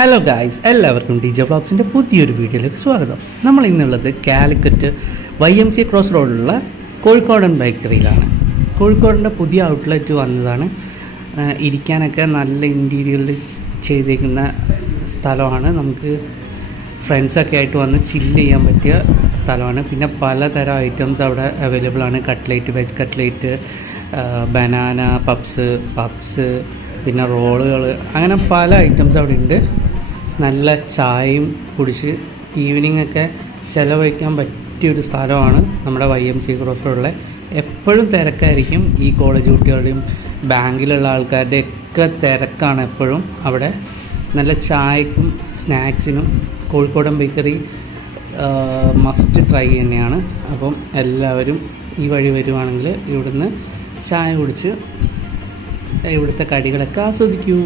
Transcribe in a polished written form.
Hello guys, എല്ലാവർക്കും DJ വ്ളോഗ്സിൻ്റെ പുതിയൊരു വീഡിയോയിലേക്ക് സ്വാഗതം. നമ്മൾ ഇന്നുള്ളത് കാലിക്കറ്റ് YMC ക്രോസ് റോഡിലുള്ള കോഴിക്കോടൻ ബേക്കറിയിലാണ്. കോഴിക്കോടിൻ്റെ പുതിയ ഔട്ട്ലെറ്റ് വന്നതാണ്. ഇരിക്കാനൊക്കെ നല്ല ഇൻറ്റീരിയറിൽ ചെയ്തേക്കുന്ന സ്ഥലമാണ്. നമുക്ക് ഫ്രണ്ട്സൊക്കെ ആയിട്ട് വന്ന് ചില്ല് ചെയ്യാൻ പറ്റിയ സ്ഥലമാണ്. പിന്നെ പലതരം ഐറ്റംസ് അവിടെ അവൈലബിൾ ആണ്. Cutlet, veg cutlet, banana puffs, പിന്നെ റോളുകൾ, അങ്ങനെ പല ഐറ്റംസ് അവിടെ ഉണ്ട്. നല്ല ചായയും കുടിച്ച് ഈവനിങ് ഒക്കെ ചിലവഴിക്കാൻ പറ്റിയൊരു സ്ഥലമാണ് നമ്മുടെ YMC ക്രോസ് റോഡിൽ. എപ്പോഴും തിരക്കായിരിക്കും. ഈ കോളേജ് കുട്ടികളുടെയും ബാങ്കിലുള്ള ആൾക്കാരുടെ ഒക്കെ തിരക്കാണ് എപ്പോഴും അവിടെ. നല്ല ചായക്കും സ്നാക്സിനും കോഴിക്കോടൻ ബേക്കറി മസ്റ്റ് ട്രൈ തന്നെയാണ്. അപ്പം എല്ലാവരും ഈ വഴി വരുവാണെങ്കിൽ ഇവിടുന്ന് ചായ കുടിച്ച് ഇവിടുത്തെ കടികളൊക്കെ ആസ്വദിക്കൂ.